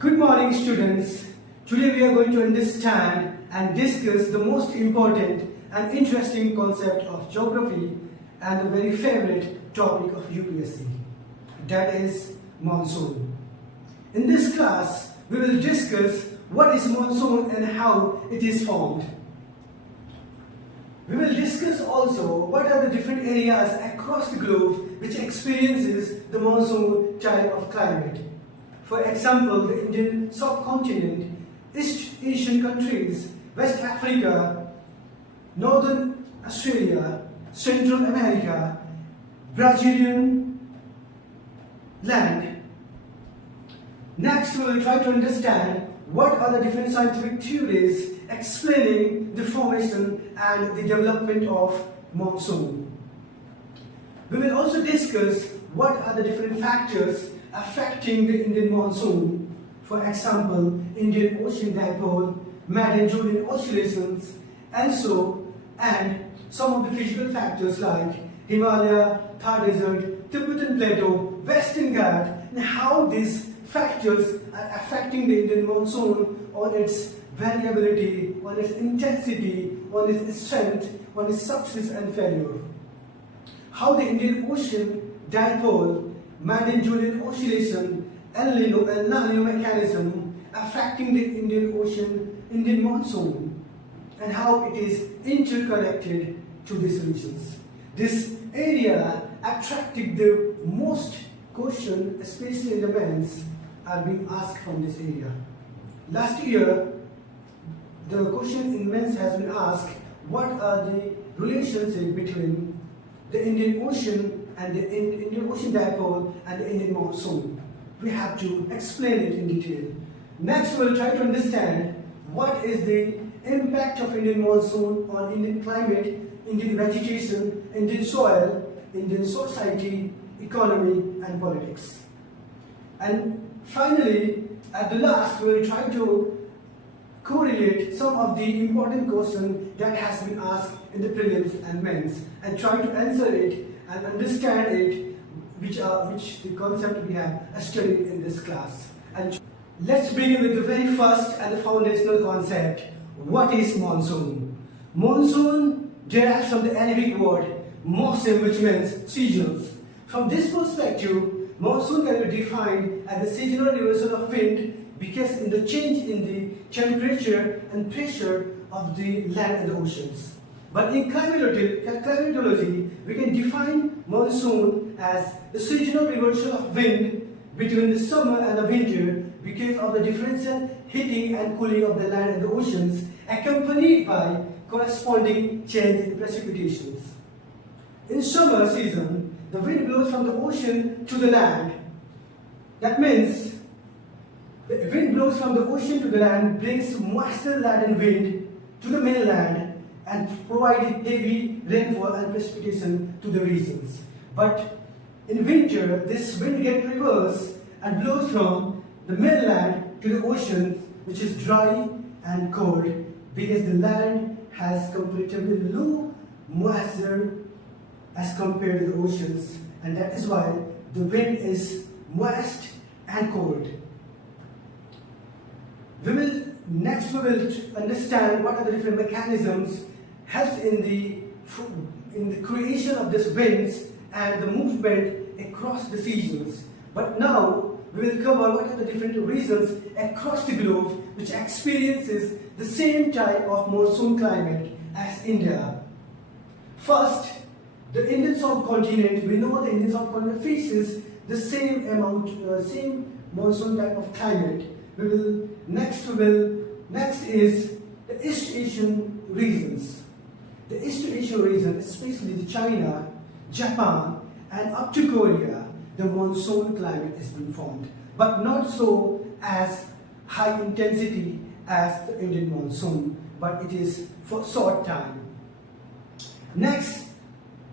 Good morning, students. Today we are going to understand and discuss the most important and interesting concept of geography and the very favorite topic of UPSC. That is monsoon. In this class, we will discuss what is monsoon and how it is formed. We will discuss also what are the different areas across the globe which experiences the monsoon type of climate. For example, the Indian subcontinent, East Asian countries, West Africa, Northern Australia, Central America, Brazilian land. Next, we will try to understand what are the different scientific theories explaining the formation and the development of monsoon. We will also discuss what are the different factors affecting the Indian monsoon. For example, Indian Ocean dipole, Monsoon oscillations, and some of the physical factors like Himalaya, Thar Desert, Tibetan Plateau, Western Ghat, and how these factors are affecting the Indian monsoon on its variability, on its intensity, on its strength, on its success and failure. How the Indian Ocean dipole, Monsoon oscillation, El Nino and La Nina mechanism affecting the Indian monsoon, and how it is interconnected to these regions. This area attracted the most questions, especially in the men's, are being asked from this area. Last year, the question in men's has been asked, what are the relationship between the Indian Ocean and the Indian Ocean dipole and the Indian monsoon? We have to explain it in detail. Next, we will try to understand what is the impact of Indian monsoon on Indian climate, Indian vegetation, Indian soil, Indian society, economy and politics. And finally, at the last, we will try to correlate some of the important questions that has been asked in the prelims and mains and try to answer it and understand it, which the concept we have studied in this class. And let's begin with the very first and the foundational concept. What is monsoon? Monsoon derives from the Arabic word mawsim, which means seasons. From this perspective, monsoon can be defined as the seasonal reversal of wind because in the change in the temperature and pressure of the land and the oceans. But in climatology, we can define monsoon as the seasonal reversal of wind between the summer and the winter because of the differential heating and cooling of the land and the oceans, accompanied by corresponding change in precipitations. In summer season, the wind blows from the ocean to the land. That means the wind blows from the ocean to the land, brings moisture-laden wind to the mainland and providing heavy rainfall and precipitation to the regions. But in winter, this wind gets reversed and blows from the mainland to the ocean, which is dry and cold because the land has comparatively low moisture as compared to the oceans, and that is why the wind is moist and cold. Next we will understand what are the different mechanisms helps in the creation of these winds and the movement across the seasons. But now we will cover what are the different regions across the globe which experiences the same type of monsoon climate as India. First, the Indian subcontinent. We know the Indian subcontinent faces the same monsoon type of climate. Next is the East Asian regions. The East Asian region, especially the China, Japan, and up to Korea, the monsoon climate has been formed, but not so as high intensity as the Indian monsoon, but it is for short time. Next,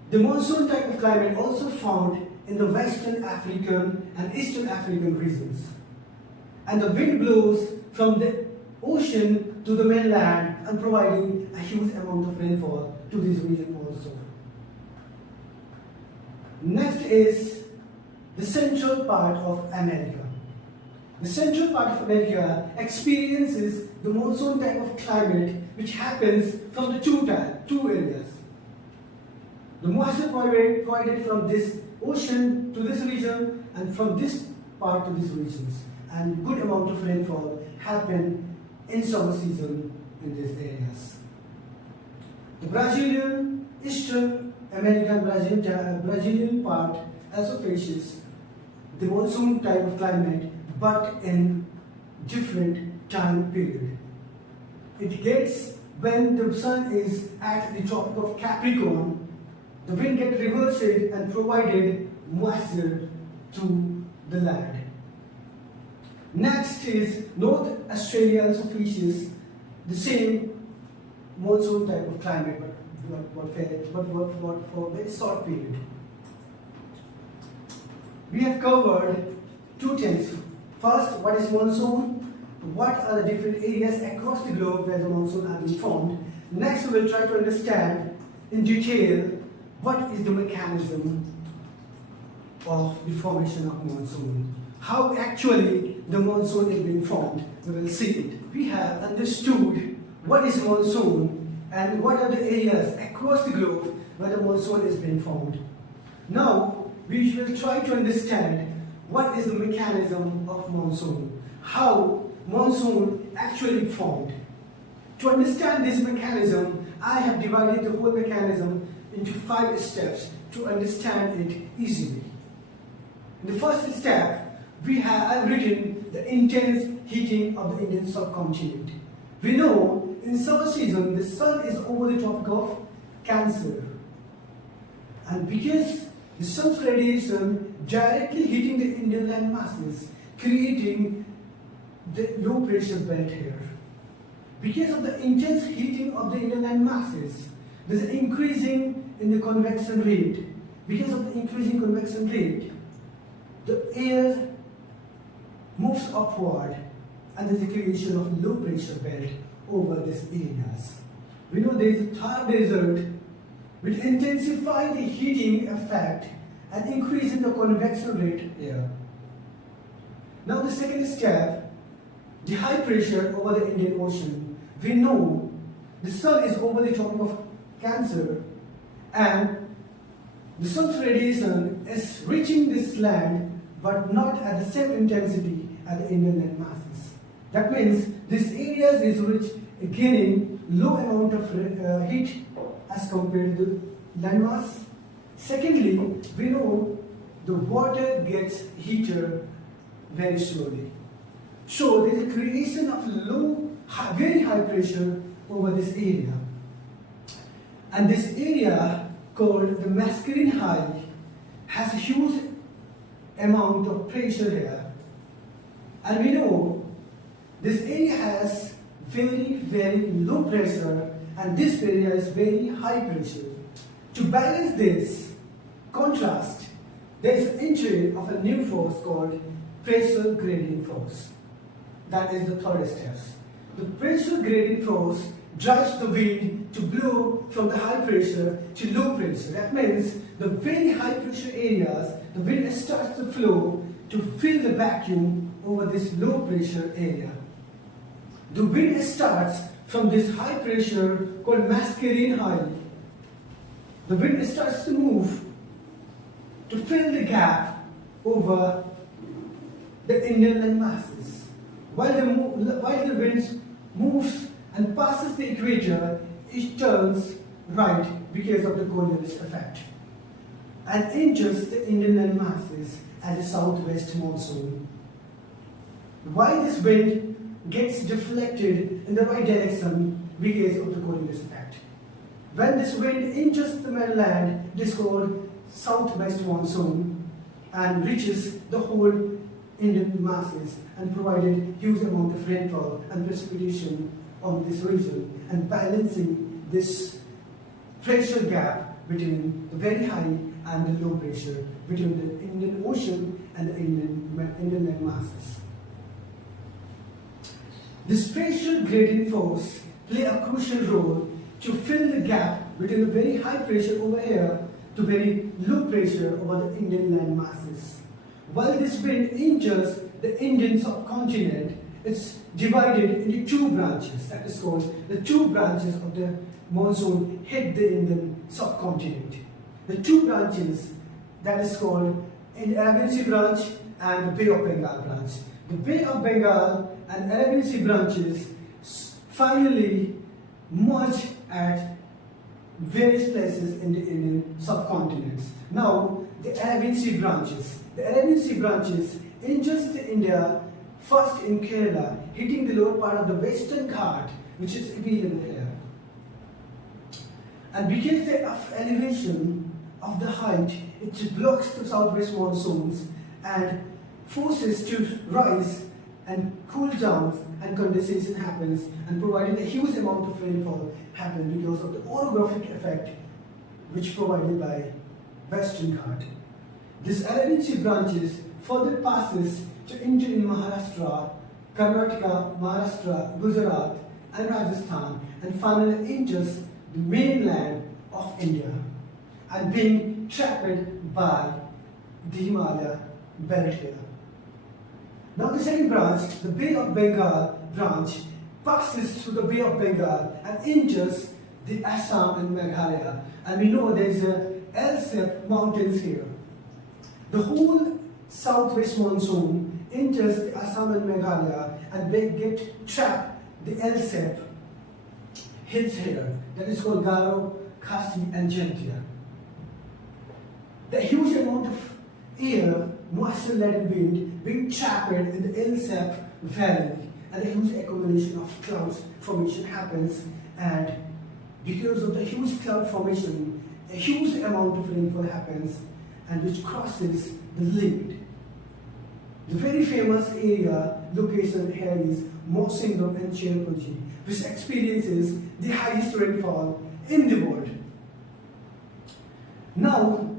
the monsoon type of climate also found in the Western African and Eastern African regions. And the wind blows from the ocean to the mainland and providing a huge amount of rainfall to this region also. Next is the central part of America. The central part of America experiences the monsoon type of climate which happens from the two areas. The moisture provided from this ocean to this region and from this part to these regions, and good amount of rainfall happen in summer season in these areas. The Brazilian, Eastern American Brazilian part also faces the monsoon type of climate, but in different time period. It gets when the sun is at the Tropic of Capricorn, the wind gets reversed and provided moisture to the land. Next is North Australia also faces the same monsoon type of climate, but for a very short period. We have covered two things. First, what is monsoon? What are the different areas across the globe where the monsoon has been formed? Next, we will try to understand in detail what is the mechanism of the formation of monsoon. How actually the monsoon is being formed, we will see it. We have understood what is monsoon and what are the areas across the globe where the monsoon is being formed. Now, we will try to understand what is the mechanism of monsoon, how monsoon actually formed. To understand this mechanism, I have divided the whole mechanism into 5 steps to understand it easily. In the first step, I've written the intense heating of the Indian subcontinent. We know in summer season the sun is over the Tropic of Cancer, and because the sun's radiation directly hitting the Indian land masses, creating the low pressure belt here. Because of the intense heating of the Indian land masses, there's an increasing in the convection rate. Because of the increasing convection rate, the air moves upward and there's a creation of low pressure belt over these areas. We know there is a Thar desert which intensify the heating effect and increase in the convection rate here. Now the second step, the high pressure over the Indian Ocean. We know the sun is over the Tropic of Cancer and the sun's radiation is reaching this land but not at the same intensity as the Indian land masses. That means this area is gaining low amount of heat as compared to the landmass. Secondly, we know the water gets heated very slowly. So there is a creation of very high pressure over this area. And this area called the Mascarene High has a huge amount of pressure here. And we know this area has very, very low pressure and this area is very high pressure. To balance this contrast, there is an entry of a new force called pressure gradient force. That is the third step. The pressure gradient force drives the wind to blow from the high pressure to low pressure. That means the very high pressure areas, the wind starts to flow to fill the vacuum over this low pressure area. The wind starts from this high pressure called Mascarene High. The wind starts to move to fill the gap over the Indian land masses. While the wind moves and passes the equator, it turns right because of the Coriolis effect and enters the Indian land masses as a southwest monsoon. Why this wind gets deflected in the right direction? Because of the Coriolis effect. When this wind enters the mainland, it is called southwest monsoon and reaches the whole Indian masses and provided huge amount of rainfall and precipitation on this region and balancing this pressure gap between the very high and the low pressure between the Indian Ocean and the Indian land masses. This pressure gradient force play a crucial role to fill the gap between the very high pressure over here to very low pressure over the Indian land masses. While this wind enters the Indian subcontinent, it's divided into two branches. That is called the two branches of the monsoon hit the Indian subcontinent. The two branches, that is called the Arabian Sea branch and the Bay of Bengal branch. The Bay of Bengal and Arabian Sea branches finally merge at various places in the Indian subcontinents. Now, the Arabian Sea branches. The Arabian Sea branches injures India first in Kerala, hitting the lower part of the Western Ghat, which is available here. And because the elevation of the height, it blocks the southwest monsoons and forces to rise and cool down, and condensation happens, and providing a huge amount of rainfall happens because of the orographic effect which provided by Western Ghat. This Arabian Sea branches further passes to India in Maharashtra, Karnataka, Maharashtra, Gujarat and Rajasthan, and finally enters the mainland of India and being trapped by the Himalaya belt here. Now the second branch, the Bay of Bengal branch, passes through the Bay of Bengal and enters the Assam and Meghalaya. And we know there is a L-shaped mountains here. The whole southwest monsoon enters the Assam and Meghalaya, and they get trapped. The L-shape hits here. That is called Garo, Khasi and Jaintia. The huge amount of air, moisture-laden wind being trapped in the L-shaped valley, and a huge accumulation of clouds formation happens, and because of the huge cloud formation, a huge amount of rainfall happens, and which crosses the limit. The very famous area location here is Monsoon and Cherokee, which experiences the highest rainfall in the world. Now,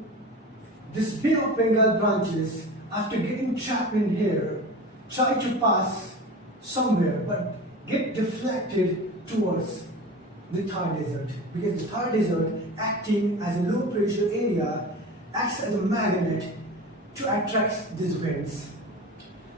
this Bay of Bengal branches, after getting trapped in here, try to pass somewhere but get deflected towards the Thar Desert, because the Thar Desert, acting as a low pressure area, acts as a magnet to attract these winds.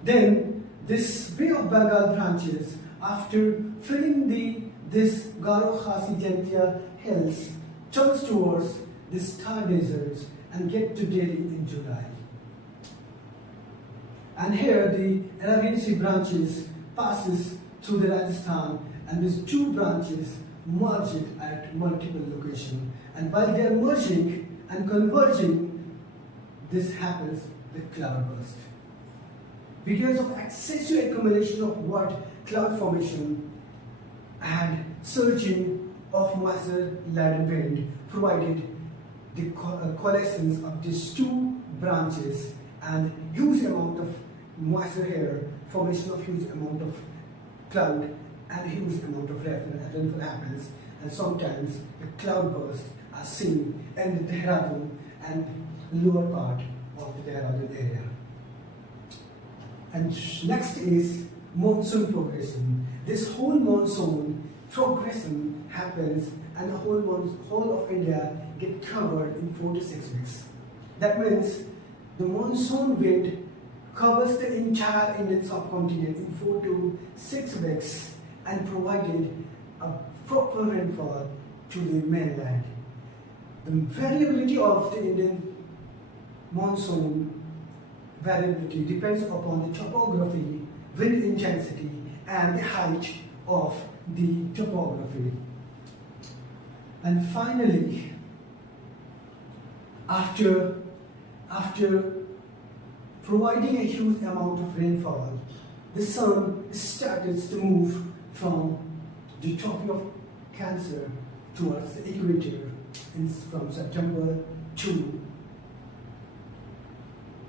Then this Bay of Bengal branches, after filling this Garo Khasi Jaintia hills, turns towards this Thar Desert and get to Delhi in July. And here the Arabian Sea branches passes through the Rajasthan, and these two branches merge it at multiple locations. And while they are merging and converging, this happens, the cloudburst. Because of excessive accumulation of what cloud formation and surging of moisture-laden wind provided the coalescence of these two branches, and huge amount of moisture here, formation of huge amount of cloud and huge amount of rainfall happens, and sometimes the cloudbursts are seen in the Dehradun and lower part of the Dehradun area. And next is monsoon progression. This whole monsoon progression happens, and the whole of India get covered in 4 to 6 weeks. That means the monsoon wind covers the entire Indian subcontinent in 4 to 6 weeks and provided a proper rainfall to the mainland. The variability of the Indian monsoon variability depends upon the topography, wind intensity, and the height of the topography. And finally, after providing a huge amount of rainfall, the sun starts to move from the tropic of Cancer towards the equator from September to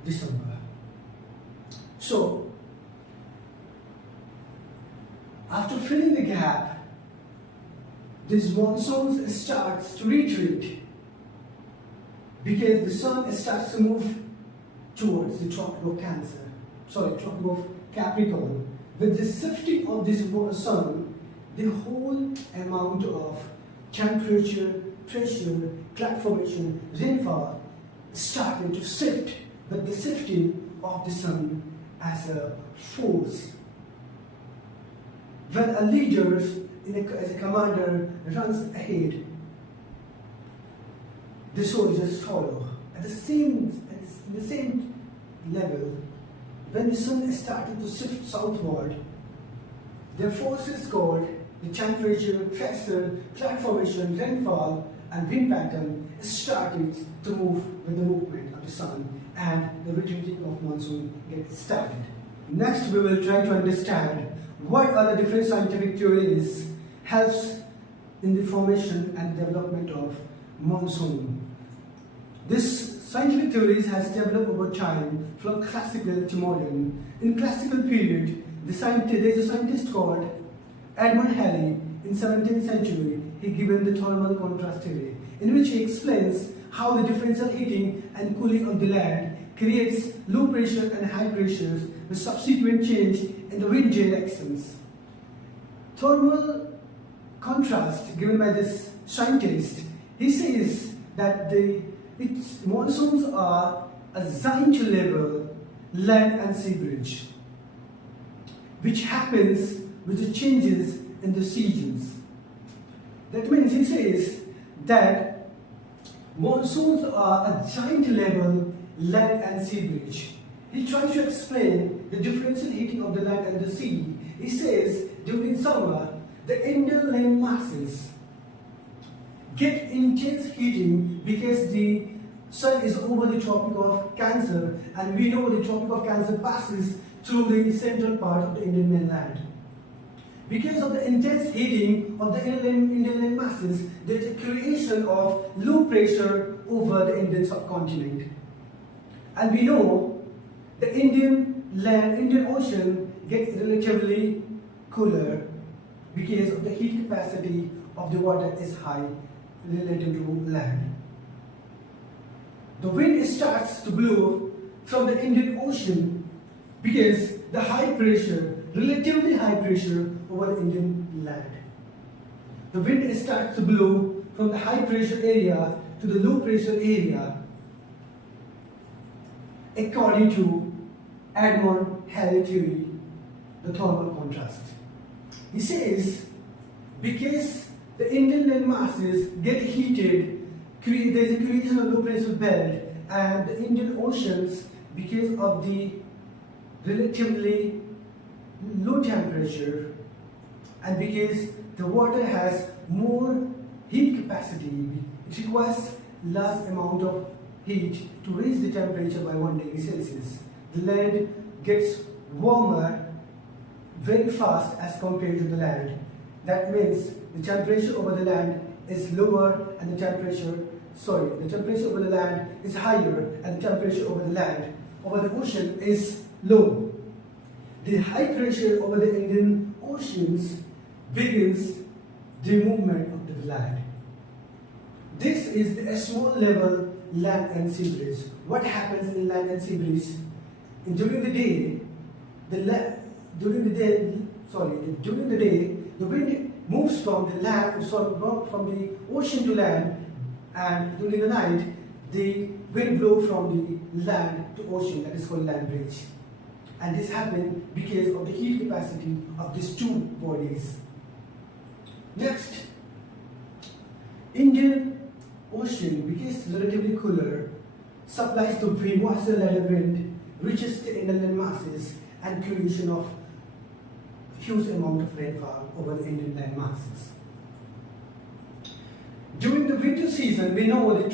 December. So, after filling the gap, this monsoon starts to retreat because the sun starts to move towards the tropic of Capricorn. With the shifting of this sun, the whole amount of temperature, pressure, cloud formation, rainfall started to shift with the shifting of the sun as a force. When a leader, as a commander, runs ahead, the soldiers follow. In the same level, when the sun started to shift southward, their forces called the temperature, pressure, cloud formation, rainfall, and wind pattern started to move with the movement of the sun, and the retreating of monsoon gets started. Next, we will try to understand what are the different scientific theories helps in the formation and development of monsoon. This scientific theories has developed over time from classical to modern. In classical period, there is a scientist called Halley in 17th century. He given the thermal contrast theory, in which he explains how the differential heating and cooling of the land creates low pressure and high pressures with subsequent change in the wind directions. Thermal contrast given by this scientist, he says that monsoons are a giant level land and sea bridge, which happens with the changes in the seasons. That means he says that monsoons are a giant level land and sea bridge. He tries to explain the differential heating of the land and the sea. He says during summer, the Indian land masses get intense heating because the sun is over the Tropic of Cancer, and we know the Tropic of Cancer passes through the central part of the Indian mainland. Because of the intense heating of the Indian land masses, there is a creation of low pressure over the Indian subcontinent. And we know the Indian Ocean gets relatively cooler because of the heat capacity of the water is high relative to land. The wind starts to blow from the Indian Ocean because the high pressure, relatively high pressure over the Indian land. The wind starts to blow from the high pressure area to the low pressure area according to Halley theory, the thermal contrast. He says because the Indian land masses get heated, there is a creation of low pressure belt, and the Indian Oceans, because of the relatively low temperature and because the water has more heat capacity, it requires large amount of heat to raise the temperature by 1 degree Celsius. The land gets warmer very fast as compared to the land. That means the temperature over the land is lower and the temperature over the land is higher and the temperature over the ocean is low. The high pressure over the Indian Oceans begins the movement of the land. This is the small level land and sea bridge. What happens in land and sea bridge? During the day, the wind moves from the ocean to land, and during the night, the wind blows from the land to ocean. That is called land bridge. And this happens because of the heat capacity of these two bodies. Next, Indian Ocean, because it's relatively cooler, supplies the wind, moisture laden wind, reaches the inland masses and creation of huge amount of rainfall over the Indian land masses. During the winter season, we know the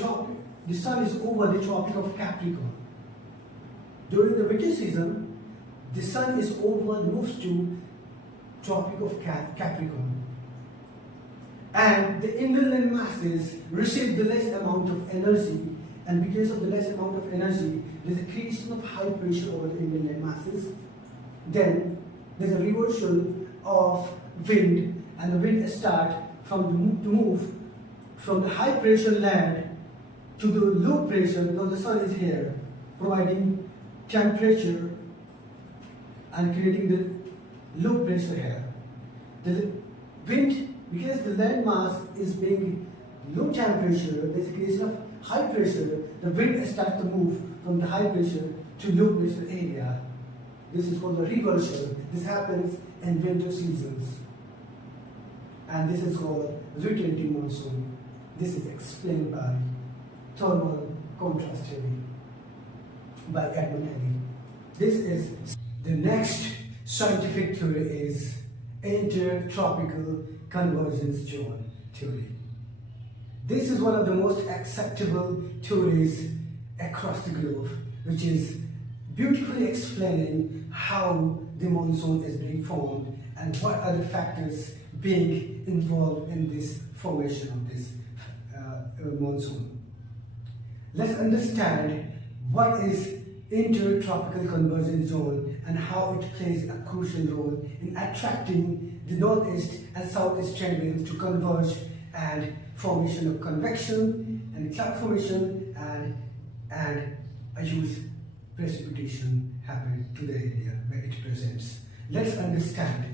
sun is over the Tropic of Capricorn. During the winter season, the sun is over moves to Tropic of Capricorn. And the Indian land masses receive the less amount of energy, and because of the less amount of energy, there is a creation of high pressure over the Indian land masses. Then there is a reversal of wind, and the wind starts to move from the high pressure land to the low pressure, because the sun is here, providing temperature and creating the low pressure here. The wind, because the land mass is being low temperature, there is a creation of high pressure, the wind starts to move from the high pressure to low pressure area. This is called the reversal. This happens in winter seasons. And this is called rotating monsoon. This is explained by thermal contrast theory by Halley. This is the next scientific theory is intertropical convergence zone theory. This is one of the most acceptable theories across the globe, which is beautifully explaining how the monsoon is being formed and what are the factors being involved in this formation of this monsoon. Let's understand what is intertropical convergence zone and how it plays a crucial role in attracting the northeast and southeast trade winds to converge and formation of convection and cloud formation and a huge precipitation happen to the area where it presents. Let's understand.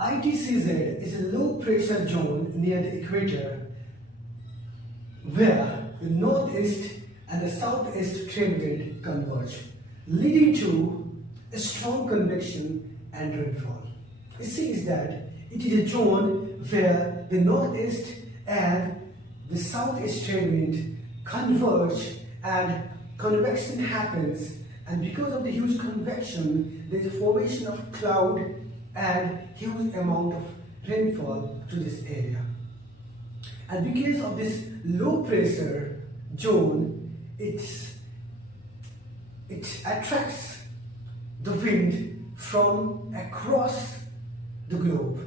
ITCZ is a low pressure zone near the equator where the northeast and the southeast trade wind converge, leading to a strong convection and rainfall. It says that it is a zone where the northeast and the southeast trade wind converge and convection happens, and because of the huge convection there is a formation of cloud and huge amount of rainfall to this area. And because of this low pressure zone, it attracts the wind from across the globe,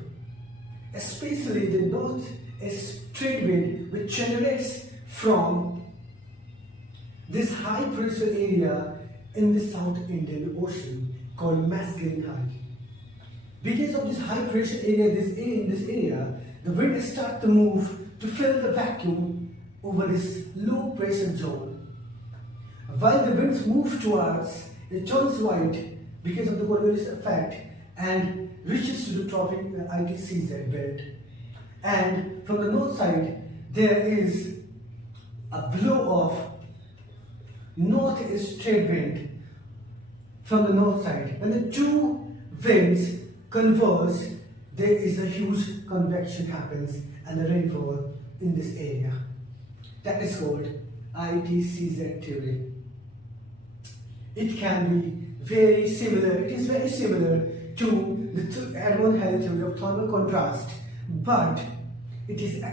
especially the northeast trade wind, which generates from this high pressure area in the South Indian Ocean called Monsoon Halley. Because of this high pressure area in this area, the wind starts to move to fill the vacuum over this low pressure zone. While the winds move towards, it turns right because of the Coriolis effect and reaches to the tropic ITCZ belt. And from the north side, there is a blow of northeast trade wind from the north side. When the two winds converge, there is a huge convection happens and the rainfall in this area. That is called ITCZ theory. It can be very similar, it is very similar to the Edmund Halley theory of thermal contrast, but it is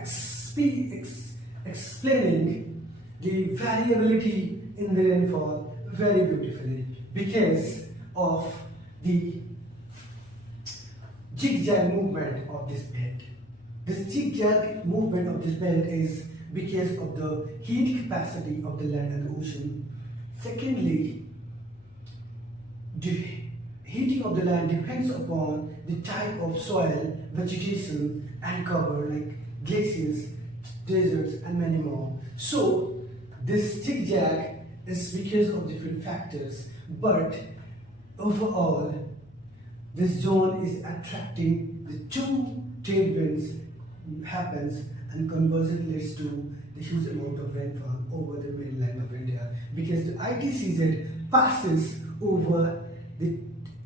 explaining the variability in the rainfall very beautifully because of the zigzag movement of this belt. This zigzag movement of this belt is because of the heat capacity of the land and the ocean. Secondly, the heating of the land depends upon the type of soil, vegetation and cover like glaciers, deserts and many more. So this zigzag is because of different factors, but overall this zone is attracting the two trade winds happens and conversion leads to the huge amount of rainfall over the mainland of India because the ITCZ passes over the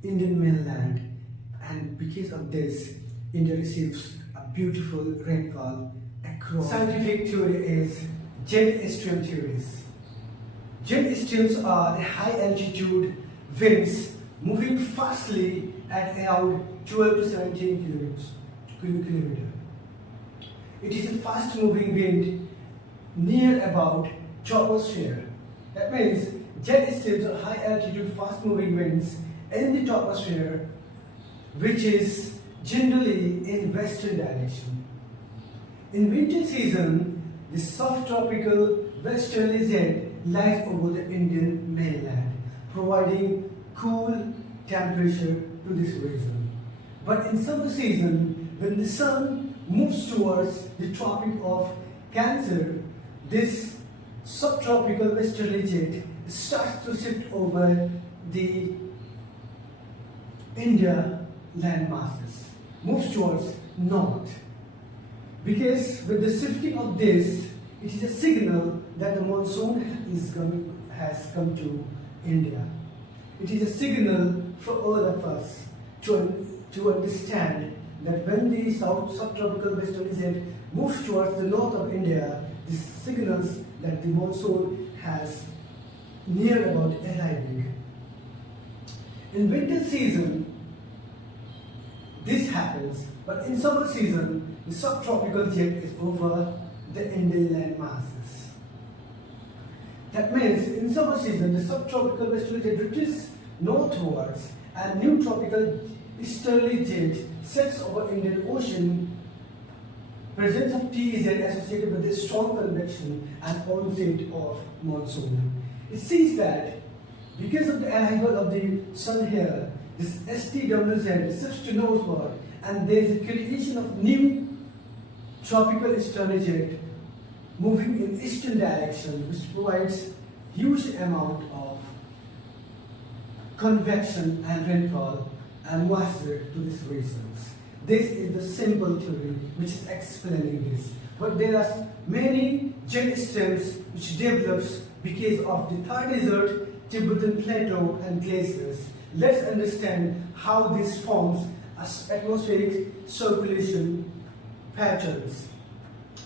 Indian mainland, and because of this India receives a beautiful rainfall across. Scientific theory is jet stream theories. Jet streams are the high altitude winds moving fastly at around 12 to 17 kilometers. It is a fast moving wind near about troposphere. That means jet streams are high altitude fast moving winds in the troposphere, which is generally in western direction. In winter season, the subtropical westerly jet lies over the Indian mainland, providing cool temperature to this region. But in summer season, when the sun moves towards the Tropic of Cancer, this subtropical westerly jet starts to shift over the India land masses, moves towards north. Because with the shifting of this, it is a signal that the monsoon has come to India. it is a signal for all of us to understand that when the subtropical western jet moves towards the north of India, this signals that the monsoon has near about arriving. In winter season, this happens, but in summer season, the subtropical jet is over the Indian land masses. That means in summer season, the subtropical westerly jet drifts northwards and new tropical easterly jet sets over Indian Ocean. Presence of TEZ associated with the strong convection and onset of monsoon. It seems that because of the arrival of the sun here, this STWZ shifts to northward and there is a creation of new tropical easterly jet moving in eastern direction, which provides huge amount of convection and rainfall and moisture to these regions. This is the simple theory which is explaining this. But there are many jet streams which develops because of the Thar Desert, Tibetan Plateau and glaciers. Let's understand how this forms atmospheric circulation patterns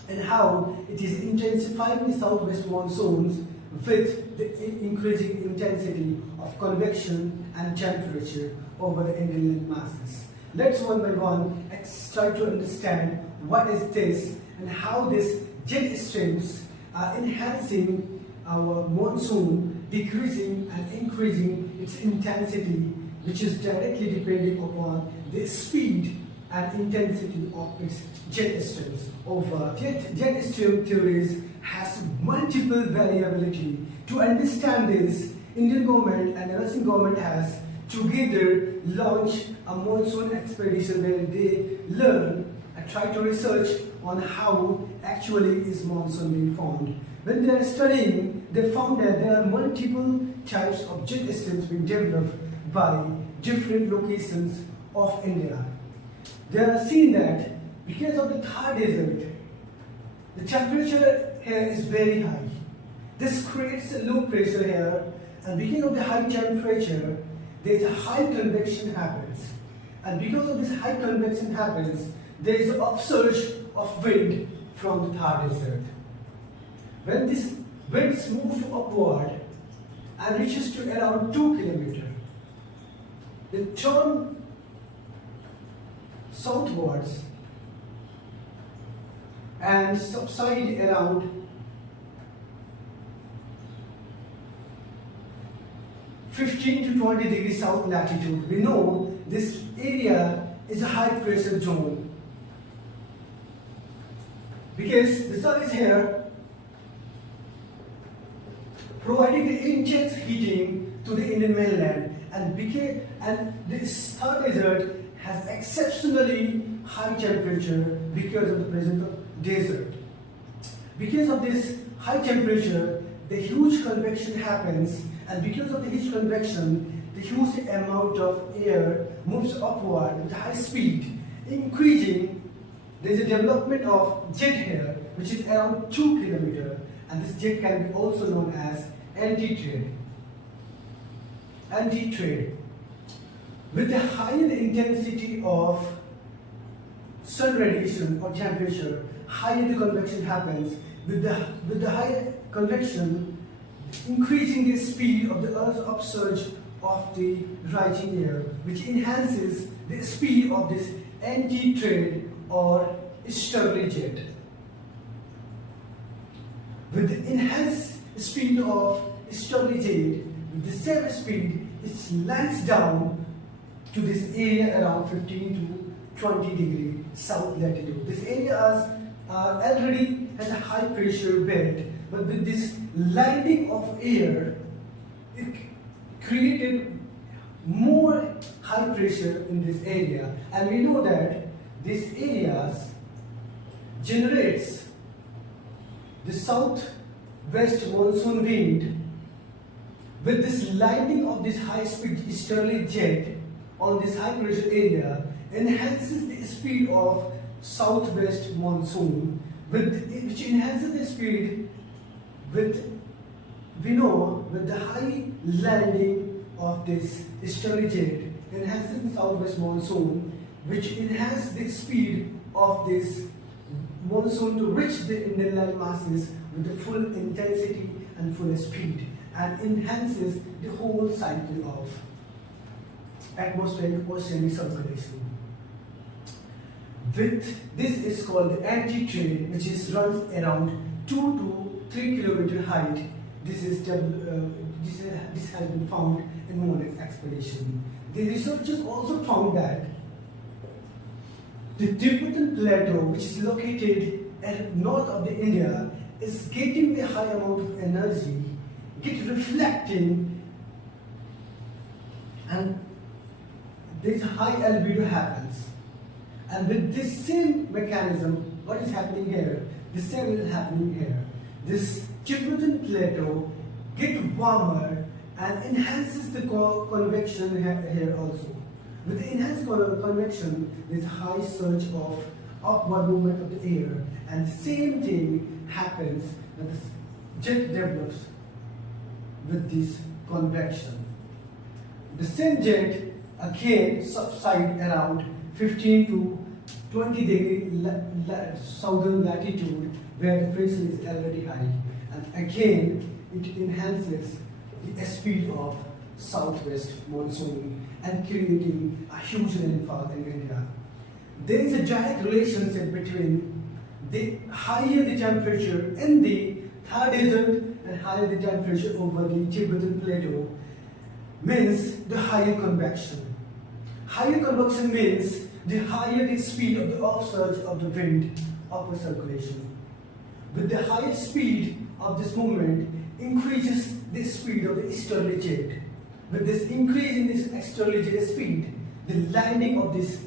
and how it is intensifying the southwest monsoons with the increasing intensity of convection and temperature over the Indian masses. Let's one by one try to understand what is this and how these jet streams are enhancing our monsoon, decreasing and increasing its intensity, which is directly depending upon the speed and intensity of its jet streams. Over jet stream theories has multiple variability. To understand this, Indian government and the Russian government has together launched a monsoon expedition where they learn and try to research on how actually is monsoon being formed. When they are studying, they found that there are multiple types of jet streams being developed by different locations of India. They are seeing that because of the Thar Desert, the temperature here is very high. This creates a low pressure here, and because of the high temperature, there is a high convection happens. And because of this high convection happens, there is an upsurge of wind from the Thar Desert. When this winds move upward and reaches to around 2 kilometers, they turn southwards and subside around 15 to 20 degrees south latitude. We know this area is a high pressure zone because the sun is here providing the intense heating to the Indian mainland, and this Thar Desert has exceptionally high temperature because of the presence of desert. Because of this high temperature, the huge convection happens, and because of the huge convection, the huge amount of air moves upward with high speed, increasing. There is a development of jet here, which is around 2 kilometers, and this jet can be also known as anti-trade. Anti-trade. With the higher intensity of sun radiation or temperature, higher the convection happens. With the higher convection, increasing the speed of the Earth's upsurge of the rising air, which enhances the speed of this anti-trade or easterly jet. With the enhanced speed of easterly jet, with the same speed, it lands down to this area around 15 to 20 degree south latitude. This area already has a high pressure bed, but with this landing of air, it created more high pressure in this area, and we know that these areas generates the southwest monsoon wind. With this landing of this high speed easterly jet on this high pressure area enhances the speed of southwest monsoon, which enhances the speed with the high landing of this easterly jet enhances the southwest monsoon, which enhances the speed of this monsoon to reach the Indian land masses with the full intensity and full speed, and enhances the whole cycle of atmospheric oceanic circulation. With this is called the anti-trade, which is runs around 2 to 3 kilometer height. This has been found in Monet's expedition. The researchers also found that the Tibetan plateau, which is located at north of the India, is getting the high amount of energy, get reflecting, and this high albedo happens. And with this same mechanism, what is happening here? The same is happening here. This Tibetan plateau gets warmer and enhances the convection here also. With the enhanced convection, there is high surge of upward movement of the air, and the same thing happens that the jet develops with this convection. The same jet again subside around 15 to 20 degree southern latitude, where the pressure is already high, and again it enhances the speed of southwest monsoon and creating a huge rainfall in India. There is a direct relationship between the higher the temperature in the Thar desert and higher the temperature over the Tibetan plateau means the higher convection. Higher convection means the higher the speed of the upsurge of the wind, upper circulation. With the higher speed of this movement increases the speed of the easterly jet. With this increase in this easterly jet speed, the landing of this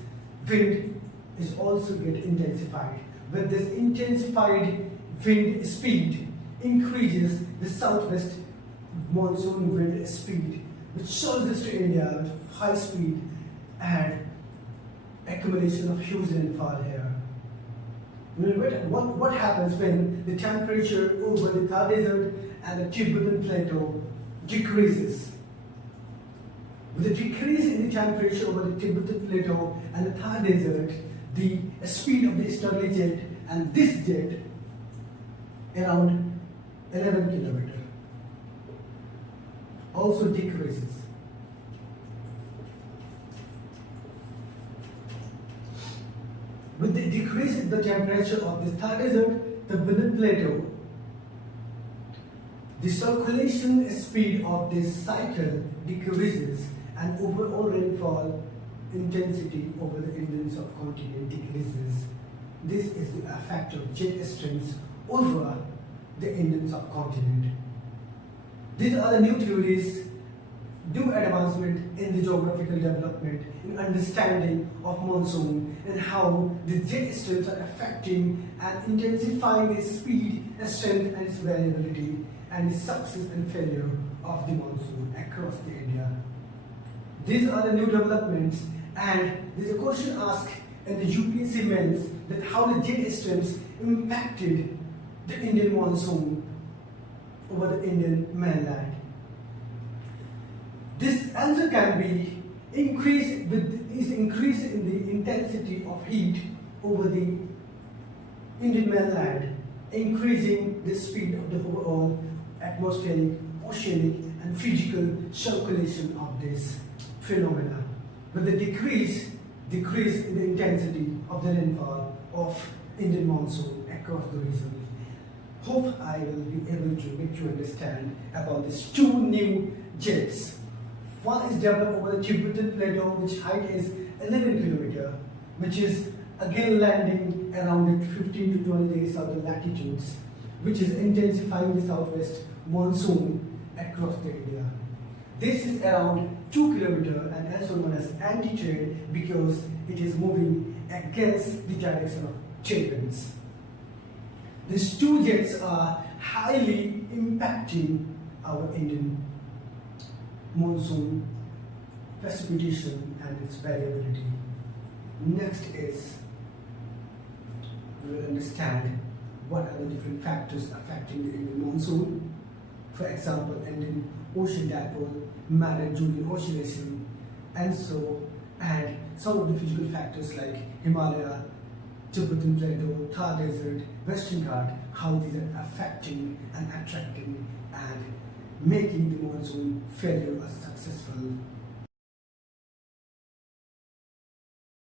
wind is also get intensified. With this intensified wind speed increases the southwest monsoon wind speed, which surges to India with high speed and accumulation of huge rainfall here. What happens when the temperature over the Thar desert and the Tibetan plateau decreases? With the decrease in the temperature over the Tibetan plateau and the Thar desert, the speed of the easterly jet and this jet around 11 kilometers also decreases. With the decrease in the temperature of the Thar desert, the Tibetan plateau, the circulation speed of this cycle decreases and overall rainfall intensity over the Indian subcontinent decreases. This is the effect of jet streams over the Indian subcontinent. These are the new theories, new advancement in the geographical development, in understanding of monsoon and how the jet streams are affecting and intensifying the speed, strength and its variability, and the success and failure of the monsoon across the India. These are the new developments, and there is a question asked in the UPSC mains that how the jet streams impacted the Indian monsoon over the Indian mainland. This answer can be increase in the intensity of heat over the Indian mainland, increasing the speed of the overall atmospheric, oceanic and physical circulation of this phenomena. With the decrease in the intensity of the rainfall of Indian monsoon across the region. Hope I will be able to make you understand about these two new jets. One is developed over the Tibetan plateau, which height is 11 km, which is again landing around at 15 to 20 degrees southern latitudes, which is intensifying the southwest monsoon across the India. This is around 2 km and also known as anti-trade because it is moving against the direction of trade winds. These two jets are highly impacting our Indian monsoon precipitation and its variability. Next is we will understand what are the different factors affecting the Indian monsoon. for example, Indian Ocean Dipole, Manner-Julian Oscillation, and some of the physical factors like Himalaya, Tibetan Plateau, Thar Desert, Western Ghat, how these are affecting and attracting and making the monsoon failure a successful